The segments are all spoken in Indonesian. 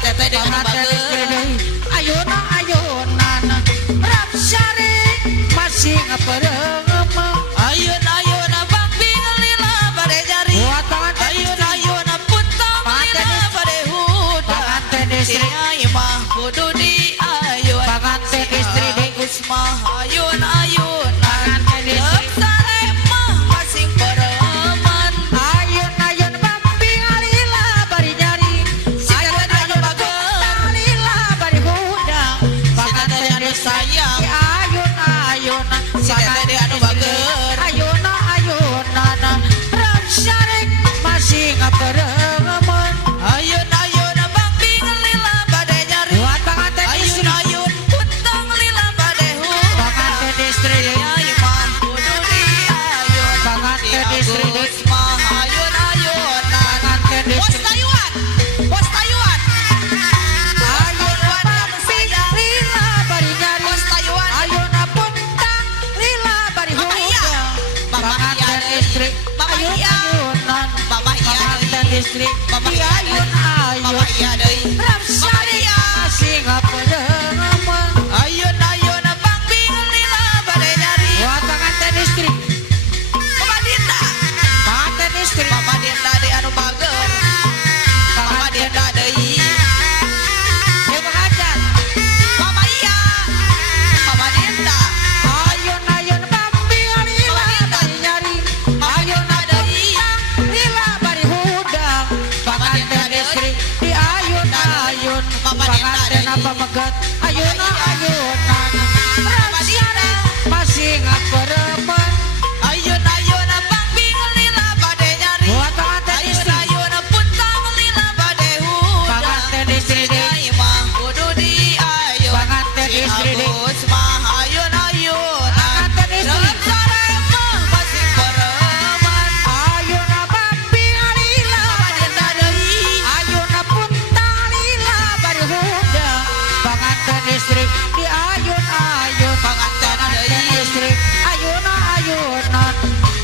teteh di anu bageun ayeuna ayeunan rap syari masih ngapereum ayeuna bang bingung lila bade nyari ayeuna puntang lila bade hudang si nyai mah kudu di ayun panganten istri deui Usmah ayun-ayunan Sare mah masing pereman ayun bambi alila bari nyari ayun anu bageun alila bari hudang teteh anu sayang ayun si teteh di anu bageun ayeuna ayeunan rap syari masih ngapereum ayun bang bingung lila bade nyari buat panganten istri ayun puntang lila bade hudang panganten istri Nyai mah kudu di ayun panganten si istri Agus mah ayun-ayunan panganten Bos istri Tayuan ayun lila bari nyari Bos Tayuan ayeuna puntang lila bari Mama iya. hudang Mama iya panganten deui. istri Mama iya. ayun-ayunan Mama iya panganten deui. istri Mama di iya deui. Mama ayun-ayun iya deui. rap Mama syari iya. masih ngapereum Ayun bang bingung lila bade nyari buat panganten istri Mama Dinda panganten istri Mama Dinda di anu bageun Mama Dinda deui Ibu Hajar Mama iya Mama Dinda ayun bambi alila bari nyari ayeuna deui lila bari hudang panganten istri di ayun-ayun panganten apa megat ayeuna ayunan rap syari masih ngapereumeuh Ayun bang bingung lila bade nyari buat panganten istri ayun puntang lila bade hudang panganten istri di Nyai mah kudu di ayun panganten si istri di Agus mah ayun-ayunan panganten istri Sare mah masing pereman ayeuna bambi alila Mama Dinda deui ayeuna puntang lila bari hudang panganten istri di ayun-ayun panganten deui istri ayeuna ayunan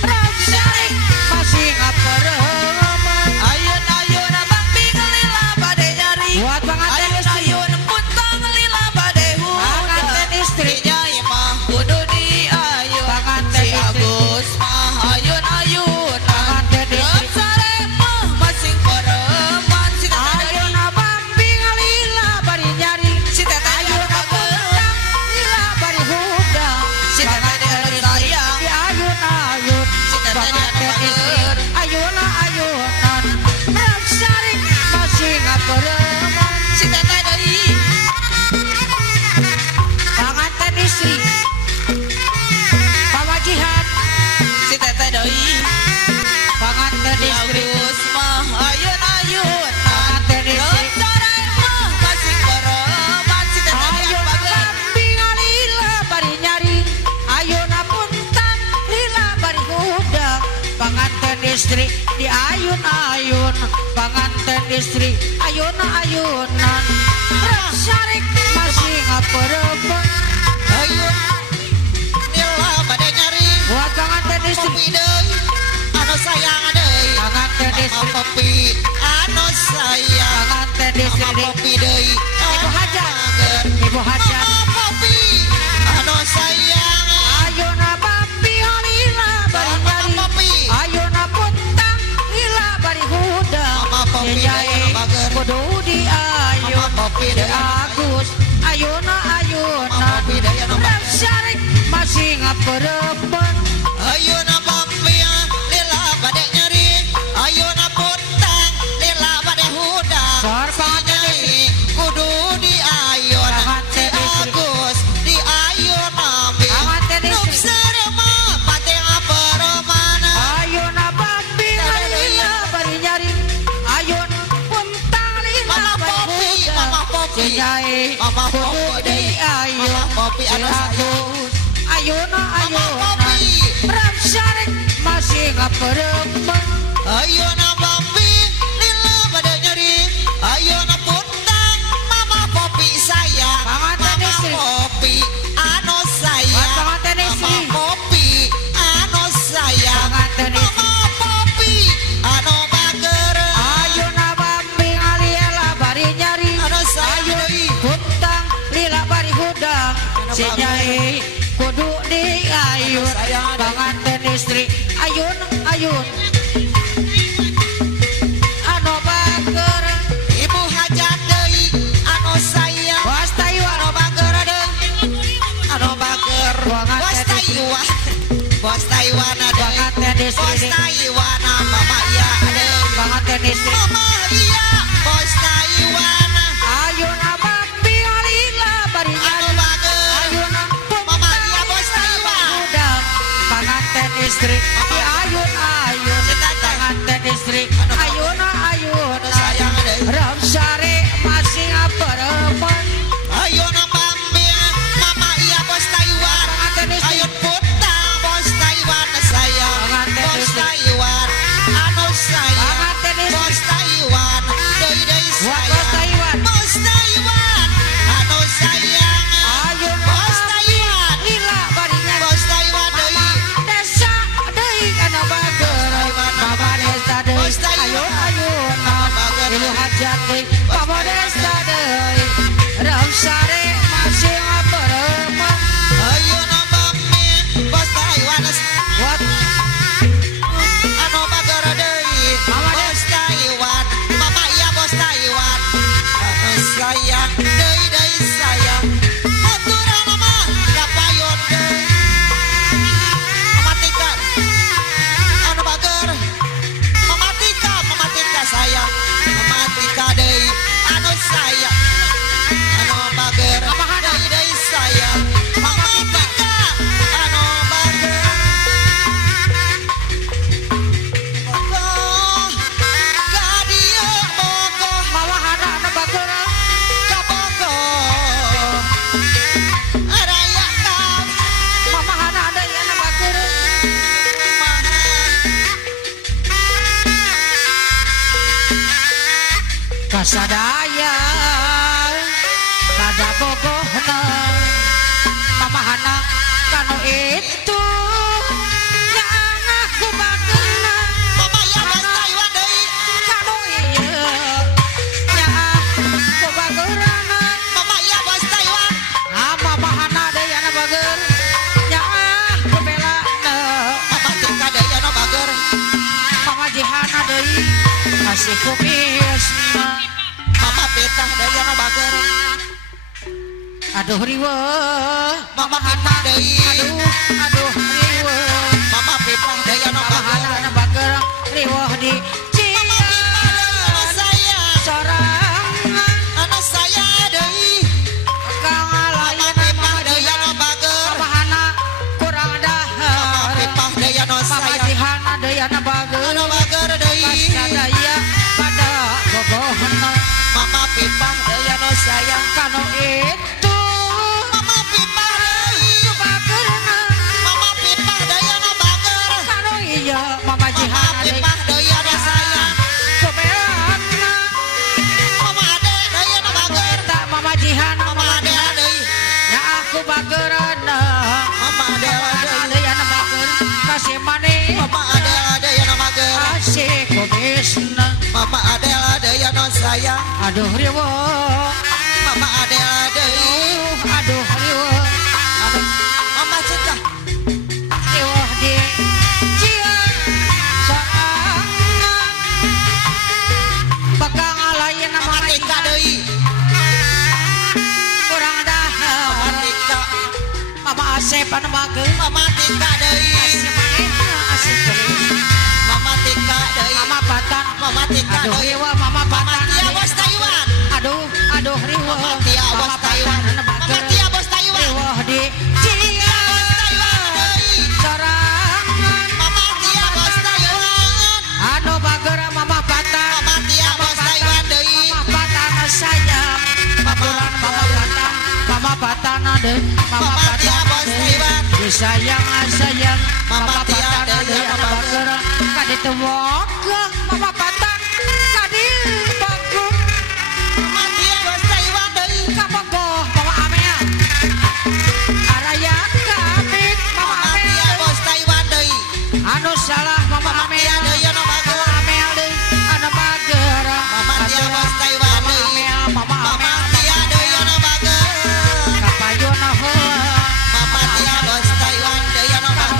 rap syari masih ngapereum ayun bang bingung lila bade nyari buat panganten istri ayun puntang lila bade hudang panganten istri si Nyai mah kudu di ayun panganten si istri Agus mah ayun-ayunan panganten istri Sare mah masing pereman si teteh deui ayeuna bambi alila bari nyari si teteh di anu ayeuna bageun puntang lila bari hudang si teteh di anu sayang di ayun-ayun si teteh di anu panganten istri bageun ayeuna ayunan rap syari masih ngapereum si teteh deui panganten istri Bawa Jihad si teteh deui panganten si istri Agus mah ayun-ayunan panganten istri Sare mah masing pereman si teteh di anu ayeuna bageun bambi alila bari nyari ayeuna puntang lila bari hudang panganten istri di ayun-ayun panganten istri ayeuna ayunan rap syari masih ngapereum ayun nila bade nyari buat panganten istri kopi deui anu sayang deui panganten Mama istri kopi anu sayang panganten istri Mama kopi deui Ibu Hajar Mager. Ibu Hajar Mama kopi anu sayang ayeuna bambi alila bari nyari Mama kopi ayeuna puntang lila bari hudang Mama kopi Nyai deui mager. kudu di ayun Mama kopi di deui Agus ayeuna Mama ayunan kopi deui anu rap mager. syari masih ngapereum Ayeuna bambi lila bade nyeri ayeuna puntang lila bade hudang Sor panganten Nyai kudu di ayun si Panganten istri. Agus di ayun ambi Panganten Nuk istri. serema pate ngaperemana ayeuna bambi alila bari nyari ayun puntang lila Mama bari Popi, hudang Mama Popi. Nyai Mama kudu Popi di ayun Mama Popi si anu sayang Agus ayeuna Mama ayunan Popi rap syari masih ngapereum ayeuna bambi lila bade nyeri ayeuna puntang Mama Popi sayang Panganten Mama istri. Popi anu sayang Panganten istri. Mama Popi anu sayang Panganten istri. Mama Popi anu bager ayeuna bambi alila bari nyari ayun panganten istri ayun ayun anu bager ibu hajat deui anu sayang bos Taiwan anu bager deui anu bager bos Taiwan deui panganten bos istri Taiwan mama iya deui panganten istri mama iya bos Taiwan ayun abang bialila barinya anu bager ayun mama iya bos Taiwan udang panganten istri ayun ayun panganten istri ayun ayun sayang deui ram sare masing aperemen ayo nambambil mama iya bos Taiwan ayo puta bos Taiwan sayang bos Taiwan anu sayang bos Taiwan deui sayang bos Taiwan anu sayang ayun bos Taiwan lila barinya bos Taiwan deui desa deui kana bager mama desa deui ayun ayun ilu hajat deui mama desa deui ram sare masing aperemen ayo nambambil bos Taiwan buat anu bager deui bos Taiwan mama iya bos Taiwan anu sayang deui sayang aturan mama kapayun deui mama Tika anu bager mama Tika sayang mama Tika deui anu sayang anu bager deui sayang mama Tika anu bager Bogoh, gadio bogoh, mama hana anu bager ka bogoh. Raya kau mama hana deui anu bager kasadaya kada bogohna mama hana kanu itu yang aku bagerna mama ya bos Taiwan deui. kanu ieu yang aku bagerna Mama ya bos Taiwan. mama hana deui anu bager yang aku belana Mama Tika deui anu bager. mama jihana deui kasih kumisna Mama Petah deui anu bager. aduh riweuh Mama Petah deui. aduh riweuh Mama Petah deui anu mama bager. hana anu bager riweuh di Mama Petah deui anu sayang. sorang Anu saya deui. kang Mama layan Petah deui anu bager. mama hana kurang Mama dahar Petah deui anu mama sayang. jihana deui anu bager Anu bager deui. kasadaya pada bogohna Mama Petah deui anu sayang. kanu itu Mama Petah deui. bagerna Mama Petah deui anu bager. kanu iya mama Mama jihana deui Petah deui anu sayang. kebelana Mama Ade deui anu bager. tak mama jihana Mama Ade deui. ya aku bagerana Mama Ade deui. ada yang bager kasih manis Mama Ade deui anu bager. kasih kubisna Mama Ade deui anu sayang. aduh riweuh Mama Ade deui. aduh riweuh Aduh, Mama Cika. riweuh di cia sorang pegang lain Mama mama Tika deui. kurang Mama dahar Tika. mama asep anu bager Mama Tika deui. kasih manis asih gelis Mama Tika deui. mama patan Mama Tika aduh deui. riweuh mama Mama patan Tia bos Taiwan. aduh riweuh Mama Tia bos mama Taiwan. patan anu Mama bager Tia bos Taiwan. riweuh di Tia bos Taiwan deui. sorangan Mama Tia bos Taiwan. anu bager mama patan Mama Tia bos Taiwan deui. mama patan sayang baturan mama patan ade mama Mama Tia patan bos ade Taiwan. disayang sayang Mama mama Tia patan deui ade anu anu bager kaditu woge mama patan kadi bagus Mama Tia bos Taiwan deui. kabogoh mama amel araya kabik mama Mama Tia amel bos Taiwan deui. anu salah mama Mama Tia amel deui anu bager. mama amel deui anu bager Mama Tia bos Taiwan mama deui. amel mama Mama amel Tia deui anu bager. kapayun heula Mama Tia bos Taiwan deui anu bager.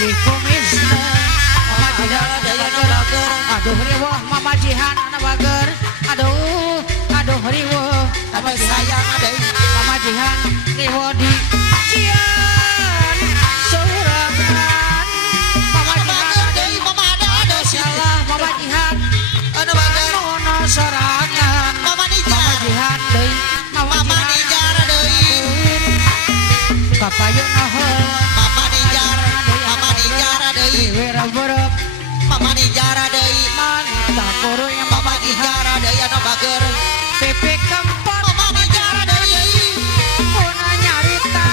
si kumisna mama jihan bager aduh riweuh mama jihan anak bager aduh riweuh tapi sayang ada mama jihan riweuh di jian sorangan mama jihan ada mama ada salah mama jihan anu bager nono sorangan mama mama nijar jihan deui mama nijar deui papayuna heula mama nijar deui wira-wira mama nijar deui manita kuruy mama nijar deui anu bager pipi kempot mama nijar deui puna nyarita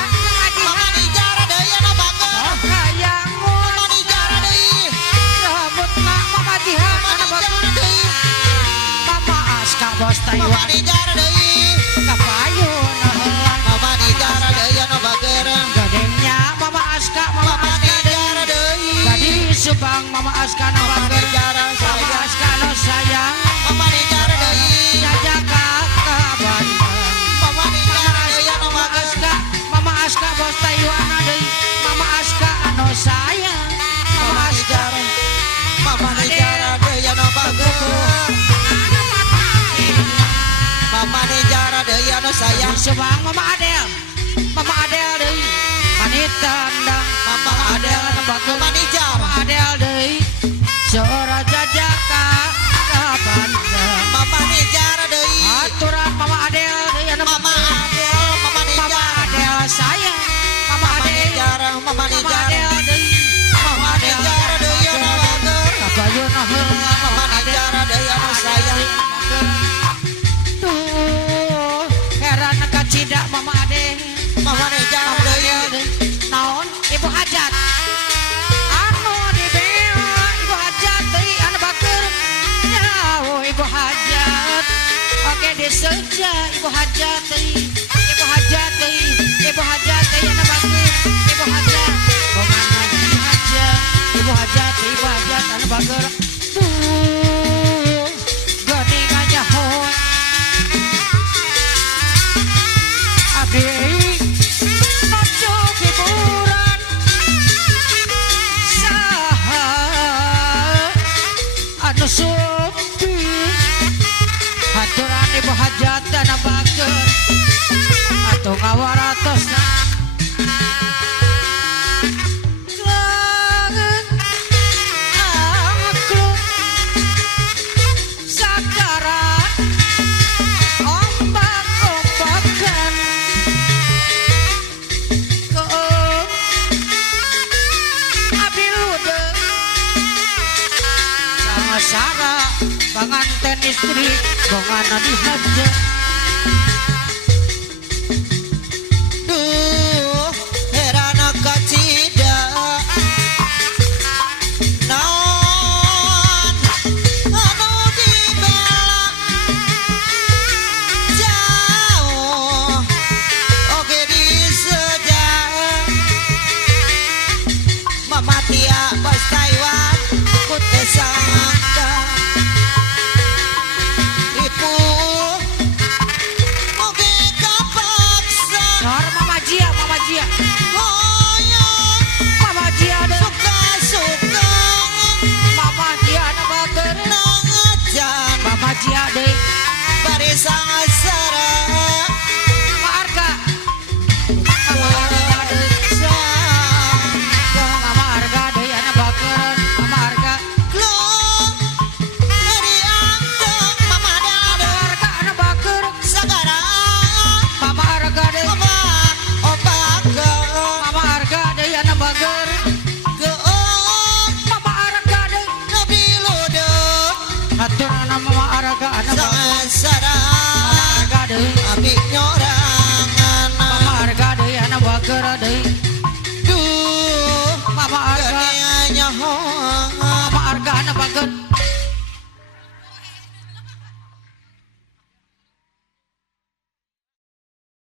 mama nijar deui anu bager hayang mama nijar deui rambutna mama jihan mama anak nijar bagus deui mama aska bos mama Taiwan nijar deui kapayuna heula mama nijar deui anu bager gadengnya mama aska mama mama aska nijar deui tadi subang mama aska na mama bager nijar mama sayang aska no sayang mama nijar deui jajaga kaban mama nijar deui anu mama bager aska bos Taiwan deui mama aska anu sayang mama aska mama nijar deui anu bager mama nijar deui anu sayang subang mama Adel deui manita ndang mama Adel anu bagus mama nijar mama Adel deui seora jajaka kaban mama nijar deui aturan mama Adel deui anu mama bagus Adel mama mama nijar Adel sayang mama mama Adel nijar mama mama nijar Adel deui mama nijar deui anu bager kapayuna heula mama nijar deui anu sayang tuh heran kacida mama Adel mama nijar mama deui Adel deui naon ibu hajat anu dibela ibu hajat deui anu bager nyaho ibu hajat oke diseja ibu hajat deui ibu hajat deui ibu hajat deui anu bager ibu hajat bongan hajat ibu hajat deui ibu hajat anu bager tuh geuning nyahoan abdi nocok hiburan saha anu sepi haturan ibu hajat dan bager atuh ngawaratosna aku sakarat ombak-ombakan abdi ludeng sama Sarah panganten istri bongana dihaja